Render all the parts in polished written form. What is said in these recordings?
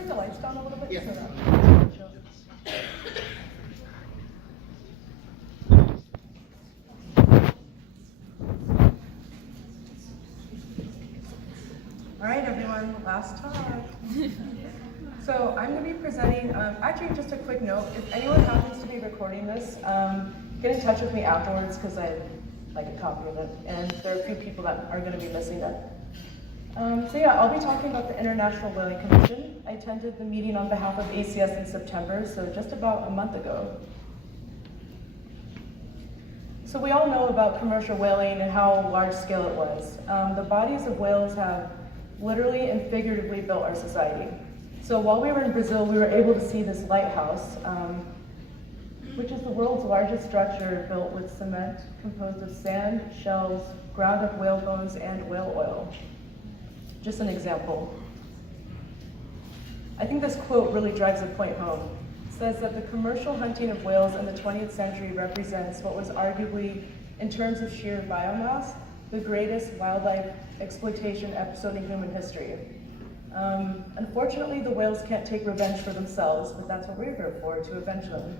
bring the lights down a little bit? Yeah. So that All right, everyone, last talk. So I'm going to be presenting, actually just a quick note, if anyone happens to be recording this, get in touch with me afterwards because I'd like a copy of it, and there are a few people that are going to be missing it. So yeah, I'll be talking about the International Whaling Commission. I attended the meeting on behalf of ACS in September, so just about a month ago. So we all know about commercial whaling and how large scale it was. The bodies of whales have literally and figuratively built our society. So while we were in Brazil, we were able to see this lighthouse, which is the world's largest structure built with cement composed of sand, shells, ground up whale bones, and whale oil. Just an example. I think this quote really drives the point home. It says that the commercial hunting of whales in the 20th century represents what was arguably, in terms of sheer biomass, the greatest wildlife exploitation episode in human history. Unfortunately, the whales can't take revenge for themselves, but that's what we're here for, to avenge them.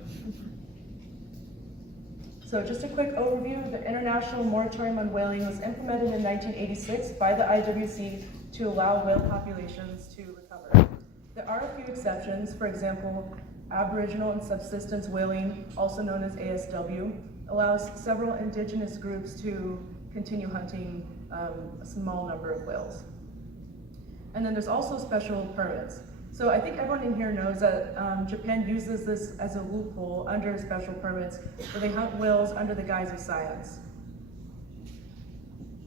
So just a quick overview, the International Moratorium on Whaling was implemented in 1986 by the IWC to allow whale populations to recover. There are a few exceptions. For example, Aboriginal and subsistence whaling, also known as ASW, allows several indigenous groups to continue hunting a small number of whales. And then there's also special permits. So I think everyone in here knows that Japan uses this as a loophole under special permits where they hunt whales under the guise of science.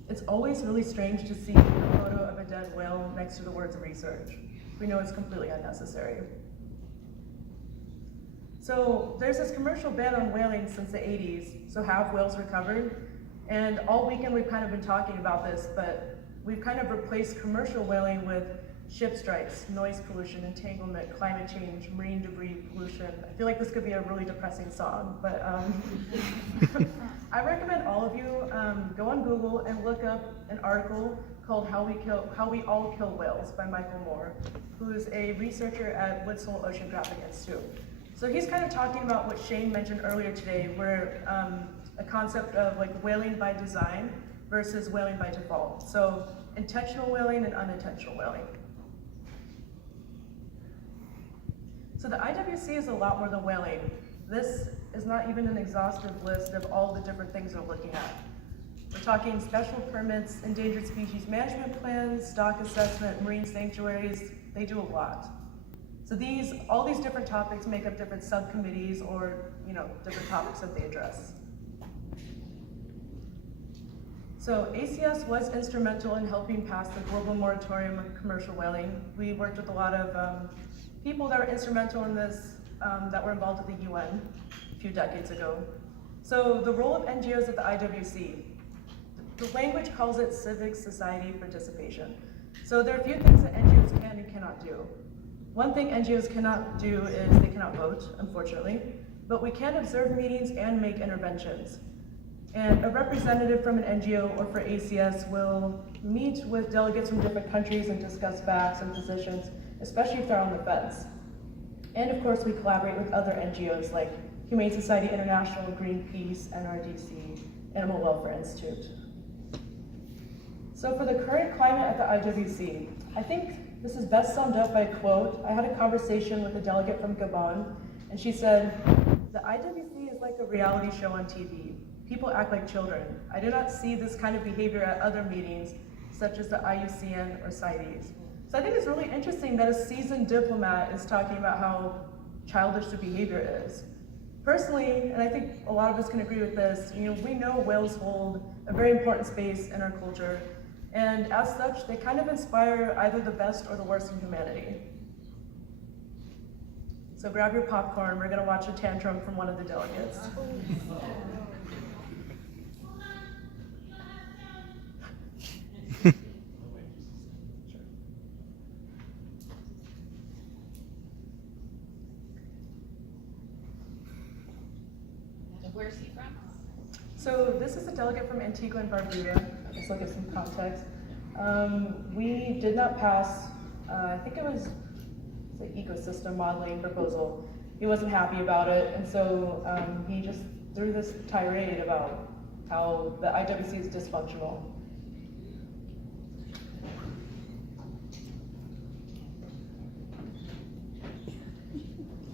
It's always really strange to see a photo of a dead whale next to the words research. We know it's completely unnecessary. So there's this commercial ban on whaling since the 80s, so have whales recovered? And all weekend we've kind of been talking about this, but we've kind of replaced commercial whaling with ship strikes, noise pollution, entanglement, climate change, marine debris pollution. I feel like this could be a really depressing song, but I recommend all of you go on Google and look up an article called How We All Kill Whales by Michael Moore, who is a researcher at Woods Hole Oceanographic Institute. So he's kind of talking about what Shane mentioned earlier today, where a concept of like whaling by design versus whaling by default. So intentional whaling and unintentional whaling. So the IWC is a lot more than whaling. This is not even an exhaustive list of all the different things we're looking at. We're talking special permits, endangered species management plans, stock assessment, marine sanctuaries. They do a lot. So all these different topics make up different subcommittees or different topics that they address. So ACS was instrumental in helping pass the global moratorium on commercial whaling. We worked with a lot of people that were instrumental in this, that were involved with the UN a few decades ago. So the role of NGOs at the IWC, the language calls it civic society participation. So there are a few things that NGOs can and cannot do. One thing NGOs cannot do is they cannot vote, unfortunately, but we can observe meetings and make interventions. And a representative from an NGO or for ACS will meet with delegates from different countries and discuss facts and positions, especially if they're on the fence. And of course, we collaborate with other NGOs like Humane Society International, Greenpeace, NRDC, Animal Welfare Institute. So for the current climate at the IWC, I think this is best summed up by a quote. I had a conversation with a delegate from Gabon, and she said, "The IWC is like a reality show on TV. People act like children. I do not see this kind of behavior at other meetings, such as the IUCN or CITES." So I think it's really interesting that a seasoned diplomat is talking about how childish the behavior is. Personally, and I think a lot of us can agree with this, we know whales hold a very important space in our culture, and as such, they kind of inspire either the best or the worst in humanity. So grab your popcorn, we're gonna watch a tantrum from one of the delegates. Where's he from? So this is a delegate from Antigua and Barbuda. Just look at some context. We did not pass, I think it was the ecosystem modeling proposal. He wasn't happy about it, and so he just threw this tirade about how the IWC is dysfunctional.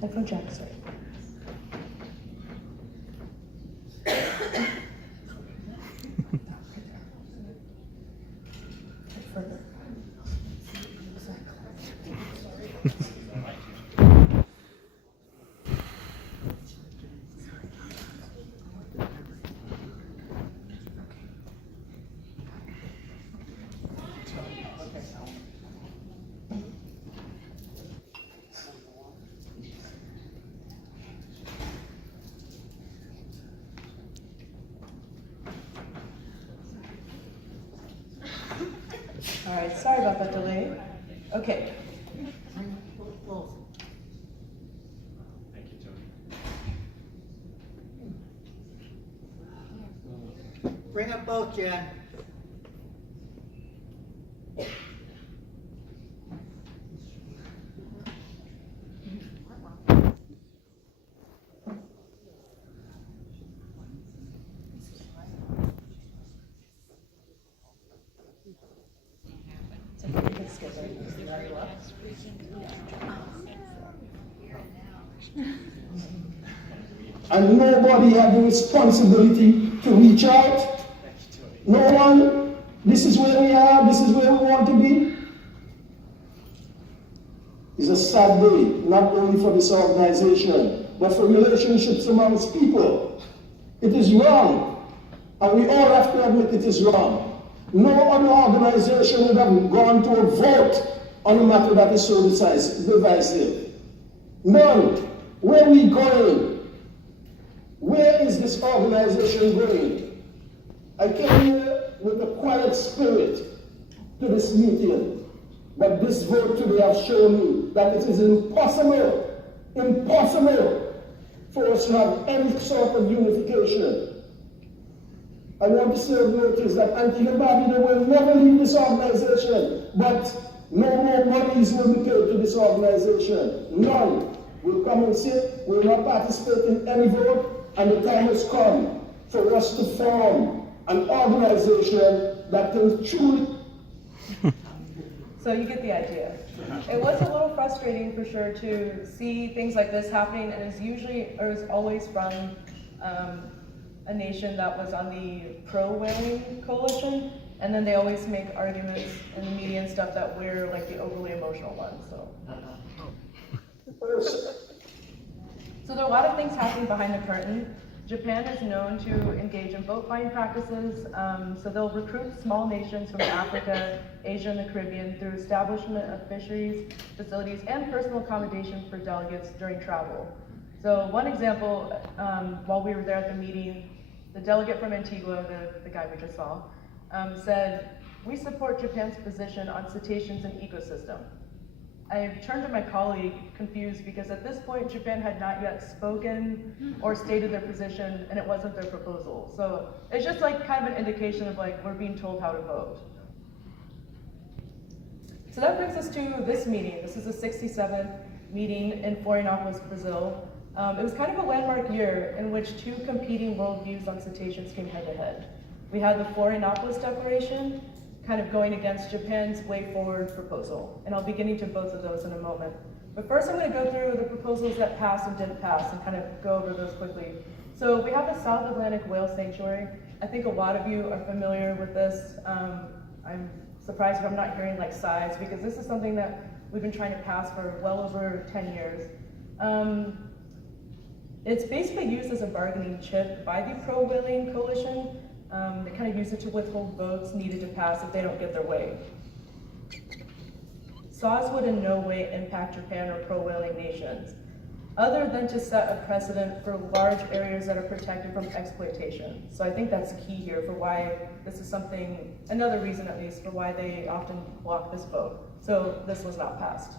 Headphone jack, sorry. Further. All right, sorry about that delay. Okay. Thank you, Tony. Bring up both, Jen. And nobody had the responsibility to reach out. No one. This is where we are. This is where we want to be. It's a sad day, not only for this organization, but for relationships amongst people. It is wrong, and we all have to admit it is wrong. No other organization would have gone to a vote on a matter that is so divisive. None. Where are we going? Where is this organization going? I came here with a quiet spirit to this meeting, but this vote today has shown me that it is impossible for us to have any sort of unification. I want to serve notice that Antigua and Barbuda will never leave this organization, but no more monies will be paid to this organization. None. We'll come and sit, we'll not participate in any vote, and the time has come for us to form an organization that can truly... So you get the idea. It was a little frustrating for sure to see things like this happening, and it's always from a nation that was on the pro-whaling coalition, and then they always make arguments in the media and stuff that we're like the overly emotional ones. So there are a lot of things happening behind the curtain. Japan is known to engage in boat buying practices, so they'll recruit small nations from Africa, Asia, and the Caribbean through establishment of fisheries, facilities, and personal accommodation for delegates during travel. So one example, while we were there at the meeting, the delegate from Antigua, the guy we just saw, said, "We support Japan's position on cetaceans and ecosystem." I turned to my colleague confused because at this point Japan had not yet spoken or stated their position, and it wasn't their proposal. So it's just like kind of an indication of like we're being told how to vote. So that brings us to this meeting. This is the 67th meeting in Florianópolis, Brazil. It was kind of a landmark year in which two competing worldviews on cetaceans came head to head. We had the Florianópolis Declaration, kind of going against Japan's way forward proposal. And I'll be getting to both of those in a moment. But first I'm going to go through the proposals that passed and didn't pass and kind of go over those quickly. So we have the South Atlantic Whale Sanctuary. I think a lot of you are familiar with this. I'm surprised if I'm not hearing like sighs, because this is something that we've been trying to pass for well over 10 years. It's basically used as a bargaining chip by the pro-whaling coalition. They kind of use it to withhold votes needed to pass if they don't get their way. SAWS would in no way impact Japan or pro-whaling nations, other than to set a precedent for large areas that are protected from exploitation. So I think that's key here for why this is something, another reason at least, for why they often block this vote. So this was not passed.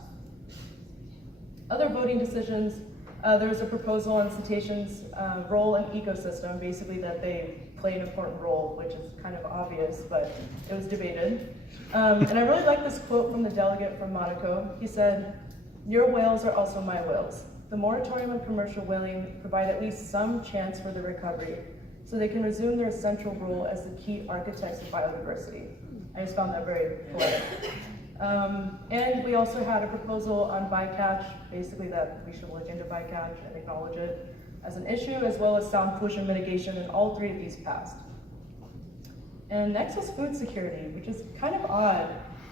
Other voting decisions, there was a proposal on cetaceans' role in ecosystem, basically that they play an important role, which is kind of obvious, but it was debated. And I really like this quote from the delegate from Monaco. He said, Your whales are also my whales. The moratorium on commercial whaling provide at least some chance for the recovery, so they can resume their central role as the key architects of biodiversity. I just found that very poetic. And we also had a proposal on bycatch, basically that we should look into bycatch and acknowledge it as an issue, as well as sound pollution mitigation, and all three of these passed. And next was food security, which is kind of odd.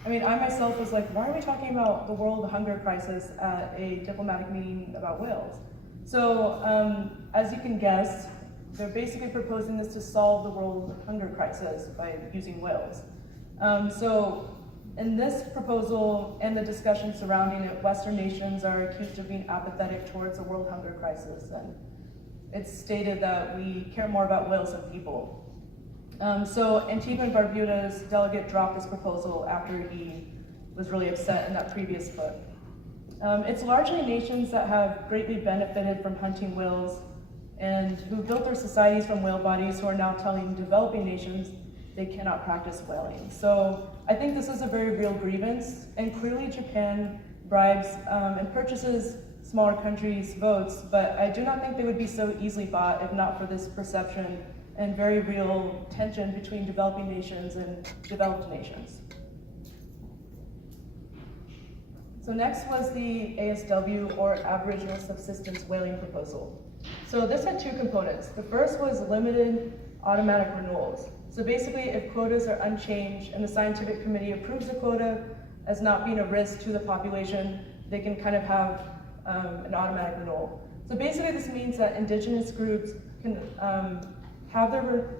I mean, I myself was like, why are we talking about the world hunger crisis at a diplomatic meeting about whales? So, as you can guess, they're basically proposing this to solve the world hunger crisis by using whales. So, in this proposal and the discussion surrounding it, Western nations are accused of being apathetic towards the world hunger crisis, and it's stated that we care more about whales than people. So Antigua and Barbuda's delegate dropped this proposal after he was really upset in that previous book. It's largely nations that have greatly benefited from hunting whales and who built their societies from whale bodies who are now telling developing nations they cannot practice whaling. So I think this is a very real grievance, and clearly Japan bribes and purchases smaller countries' votes, but I do not think they would be so easily bought if not for this perception and very real tension between developing nations and developed nations. So next was the ASW, or Aboriginal Subsistence Whaling Proposal. So this had two components. The first was limited automatic renewals. So basically, if quotas are unchanged and the scientific committee approves the quota as not being a risk to the population, they can kind of have an automatic renewal. So basically this means that indigenous groups can have their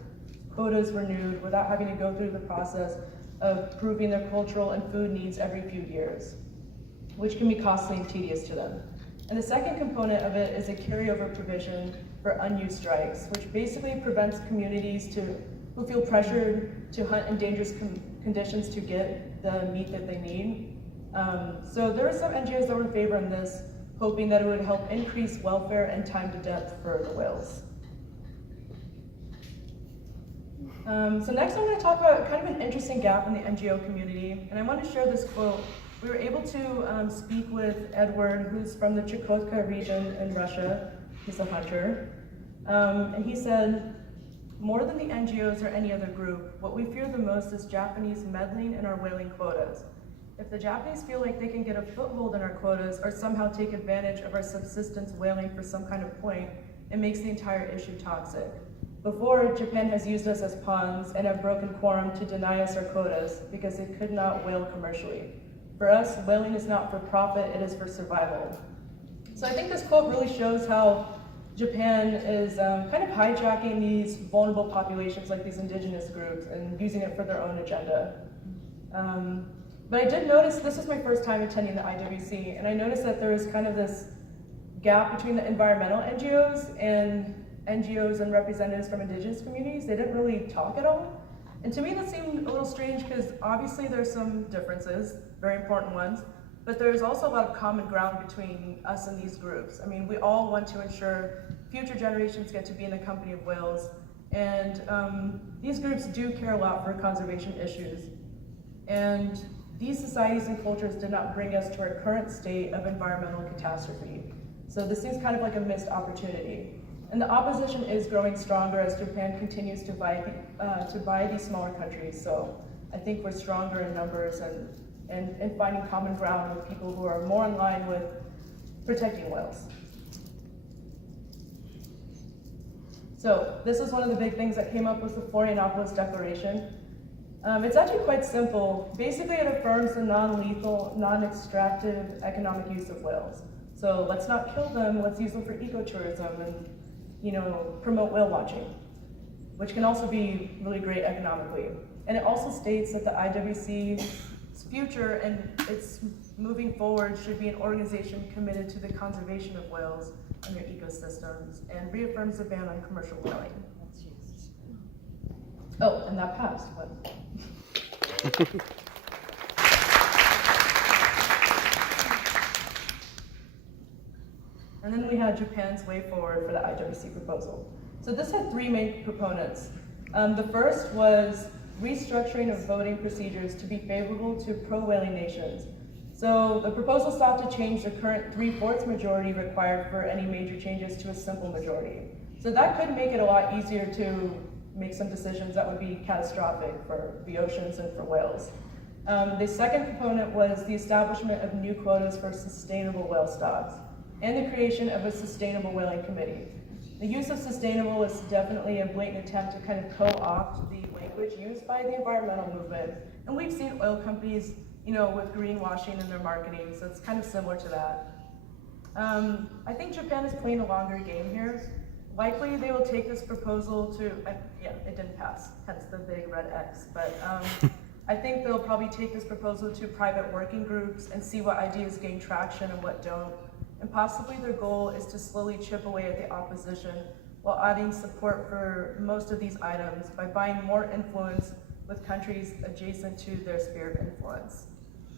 quotas renewed without having to go through the process of proving their cultural and food needs every few years, which can be costly and tedious to them. And the second component of it is a carryover provision for unused strikes, which basically prevents communities who feel pressured to hunt in dangerous conditions to get the meat that they need. So there are some NGOs that were in favor in this, hoping that it would help increase welfare and time to death for the whales. So next I'm going to talk about kind of an interesting gap in the NGO community, and I want to share this quote. We were able to speak with Edward, who's from the Chukotka region in Russia. He's a hunter. And he said, "More than the NGOs or any other group, what we fear the most is Japanese meddling in our whaling quotas. If the Japanese feel like they can get a foothold in our quotas or somehow take advantage of our subsistence whaling for some kind of point, it makes the entire issue toxic. Before, Japan has used us as pawns and have broken quorum to deny us our quotas because it could not whale commercially. For us, whaling is not for profit, it is for survival." So I think this quote really shows how Japan is kind of hijacking these vulnerable populations like these indigenous groups and using it for their own agenda. But I did notice, this was my first time attending the IWC, and I noticed that there was kind of this gap between the environmental NGOs and NGOs and representatives from indigenous communities. They didn't really talk at all. And to me that seemed a little strange because obviously there's some differences, very important ones, but there's also a lot of common ground between us and these groups. I mean, we all want to ensure future generations get to be in the company of whales, and these groups do care a lot for conservation issues. And these societies and cultures did not bring us to our current state of environmental catastrophe. So this seems kind of like a missed opportunity. And the opposition is growing stronger as Japan continues to buy these smaller countries. So I think we're stronger in numbers and finding common ground with people who are more in line with protecting whales. So this is one of the big things that came up with the Florianopolis Declaration. It's actually quite simple. Basically, it affirms the non-lethal, non-extractive economic use of whales. So let's not kill them, let's use them for ecotourism and, promote whale watching, which can also be really great economically. And it also states that the IWC's future and its moving forward should be an organization committed to the conservation of whales and their ecosystems, and reaffirms the ban on commercial whaling. Oh, and that passed, but. And then we had Japan's way forward for the IWC proposal. So this had three main components. The first was restructuring of voting procedures to be favorable to pro-whaling nations. So the proposal sought to change the current 3/4 majority required for any major changes to a simple majority. So that could make it a lot easier to make some decisions that would be catastrophic for the oceans and for whales. The second component was the establishment of new quotas for sustainable whale stocks and the creation of a sustainable whaling committee. The use of sustainable is definitely a blatant attempt to kind of co-opt the language used by the environmental movement. And we've seen oil companies, with greenwashing in their marketing, so it's kind of similar to that. I think Japan is playing a longer game here. Likely they will take this proposal to, it didn't pass, hence the big red X, but I think they'll probably take this proposal to private working groups and see what ideas gain traction and what don't. And possibly their goal is to slowly chip away at the opposition while adding support for most of these items by buying more influence with countries adjacent to their sphere of influence.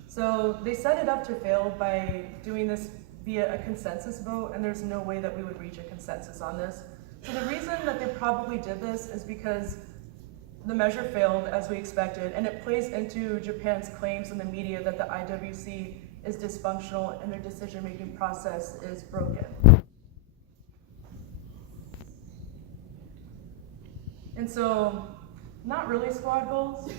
So they set it up to fail by doing this via a consensus vote, and there's no way that we would reach a consensus on this. So the reason that they probably did this is because the measure failed as we expected, and it plays into Japan's claims in the media that the IWC is dysfunctional and their decision-making process is broken. And so, not really squad goals.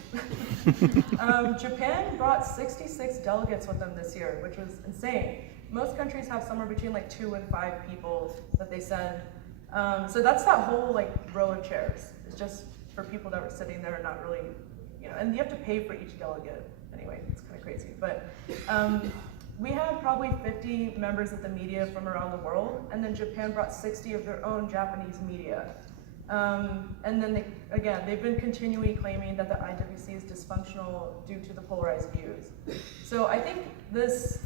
Japan brought 66 delegates with them this year, which was insane. Most countries have somewhere between like 2 and 5 people that they send. So that's that whole row of chairs. It's just for people that were sitting there and not really, and you have to pay for each delegate. Anyway, it's kind of crazy. But we have probably 50 members of the media from around the world, and then Japan brought 60 of their own Japanese media. And then they've been continually claiming that the IWC is dysfunctional due to the polarized views. So I think this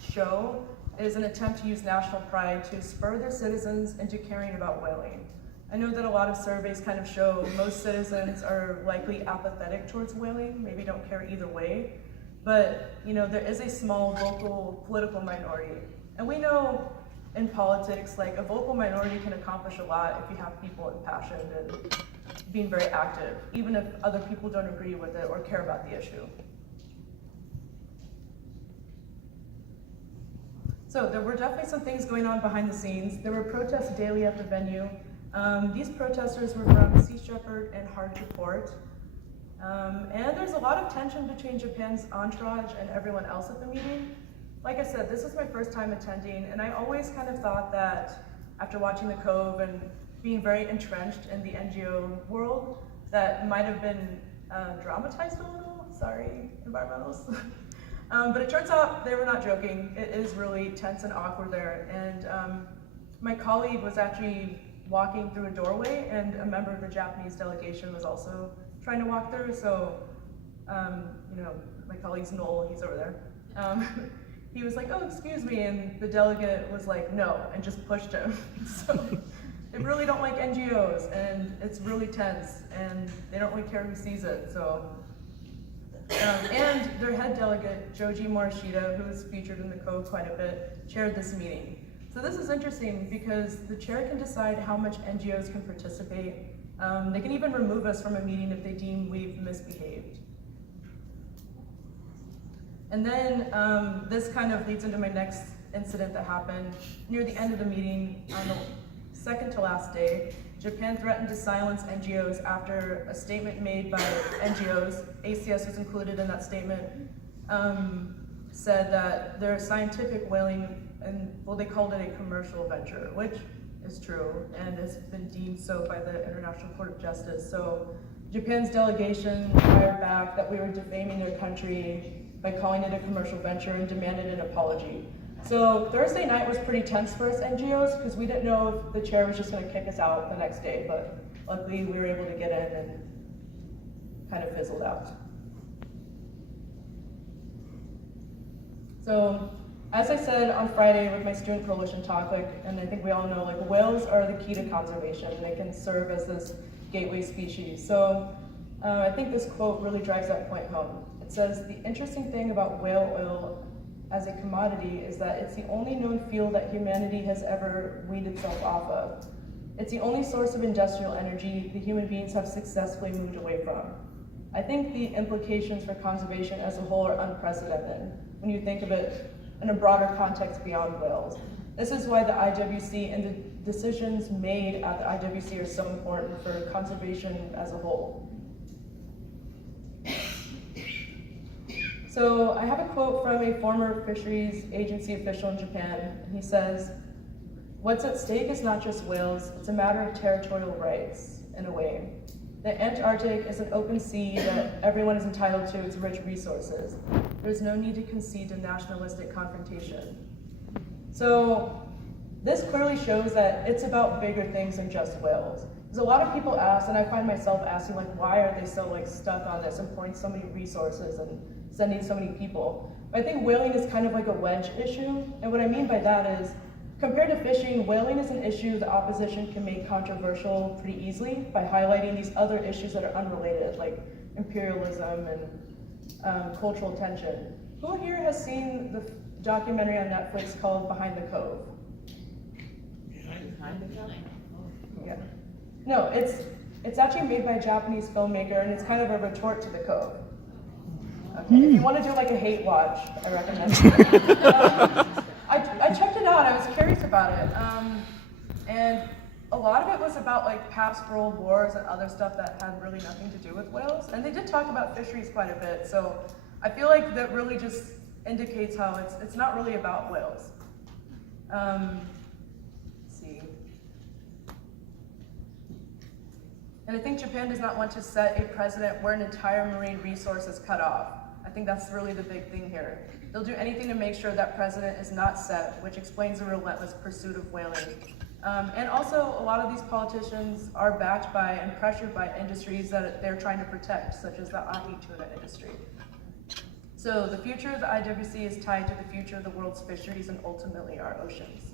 show is an attempt to use national pride to spur their citizens into caring about whaling. I know that a lot of surveys kind of show most citizens are likely apathetic towards whaling, maybe don't care either way, but there is a small vocal political minority. And we know in politics, a vocal minority can accomplish a lot if you have people impassioned and being very active, even if other people don't agree with it or care about the issue. So there were definitely some things going on behind the scenes. There were protests daily at the venue. These protesters were from Sea Shepherd and Hard to Port. And there's a lot of tension between Japan's entourage and everyone else at the meeting. Like I said, this was my first time attending, and I always kind of thought that after watching The Cove and being very entrenched in the NGO world, that might have been dramatized a little. Sorry, environmentalists. But it turns out they were not joking. It is really tense and awkward there. And my colleague was actually walking through a doorway, and a member of the Japanese delegation was also trying to walk through. So, my colleague's Noel, he's over there. He was like, "Oh, excuse me," and the delegate was like, "No," and just pushed him. So they really don't like NGOs, and it's really tense, and they don't really care who sees it. So, and their head delegate, Joji Morishita, who was featured in The Cove quite a bit, chaired this meeting. So this is interesting because the chair can decide how much NGOs can participate. They can even remove us from a meeting if they deem we've misbehaved. And then this kind of leads into my next incident that happened. Near the end of the meeting, on the second to last day, Japan threatened to silence NGOs after a statement made by NGOs, ACS was included in that statement, said that their scientific whaling, and they called it a commercial venture, which is true and has been deemed so by the International Court of Justice. So Japan's delegation fired back that we were defaming their country by calling it a commercial venture and demanded an apology. So Thursday night was pretty tense for us NGOs because we didn't know if the chair was just going to kick us out the next day, but luckily we were able to get in and kind of fizzled out. So as I said on Friday with my student coalition talk, and I think we all know, whales are the key to conservation. They can serve as this gateway species. So I think this quote really drives that point home. It says, "The interesting thing about whale oil as a commodity is that it's the only known fuel that humanity has ever weaned itself off of. It's the only source of industrial energy the human beings have successfully moved away from. I think the implications for conservation as a whole are unprecedented. when you think of it in a broader context beyond whales. This is why the IWC and the decisions made at the IWC are so important for conservation as a whole. So I have a quote from a former fisheries agency official in Japan. He says, "What's at stake is not just whales, it's a matter of territorial rights, in a way. The Antarctic is an open sea that everyone is entitled to its rich resources. There's no need to concede to nationalistic confrontation." So this clearly shows that it's about bigger things than just whales. Because a lot of people ask, and I find myself asking, like, why are they so stuck on this and pouring so many resources and sending so many people? But I think whaling is kind of like a wedge issue. And what I mean by that is, compared to fishing, whaling is an issue the opposition can make controversial pretty easily by highlighting these other issues that are unrelated, like imperialism and cultural tension. Who here has seen the documentary on Netflix called Behind the Cove? Yeah. No, it's actually made by a Japanese filmmaker, and it's kind of a retort to The Cove. Okay, if you want to do like a hate watch, I recommend it. I checked it out. I was curious about it, and a lot of it was about like past world wars and other stuff that had really nothing to do with whales. And they did talk about fisheries quite a bit. So I feel like that really just indicates how it's not really about whales. Let's see. And I think Japan does not want to set a precedent where an entire marine resource is cut off. I think that's really the big thing here. They'll do anything to make sure that precedent is not set, which explains the relentless pursuit of whaling. And also, a lot of these politicians are backed by and pressured by industries that they're trying to protect, such as the ahi tuna industry. So the future of the IWC is tied to the future of the world's fisheries and ultimately our oceans.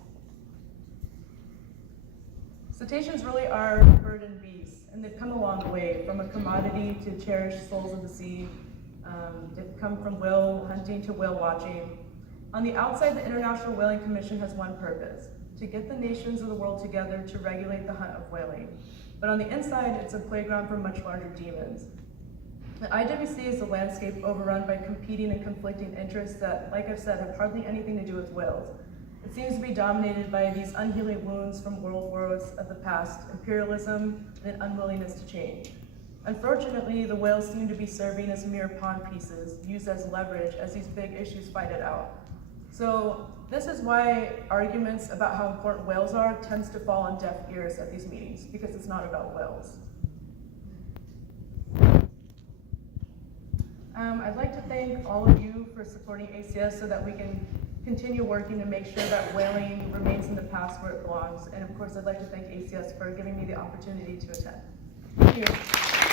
Cetaceans really are burden beasts, and they've come a long way from a commodity to cherished souls of the sea. They've come from whale hunting to whale watching. On the outside, the International Whaling Commission has one purpose: to get the nations of the world together to regulate the hunt of whaling. But on the inside, it's a playground for much larger demons. The IWC is a landscape overrun by competing and conflicting interests that, like I've said, have hardly anything to do with whales. It seems to be dominated by these unhealing wounds from world wars of the past, imperialism, and an unwillingness to change. Unfortunately, the whales seem to be serving as mere pawn pieces, used as leverage as these big issues fight it out. So this is why arguments about how important whales are tends to fall on deaf ears at these meetings, because it's not about whales. I'd like to thank all of you for supporting ACS so that we can continue working to make sure that whaling remains in the past where it belongs. And of course, I'd like to thank ACS for giving me the opportunity to attend. Thank you.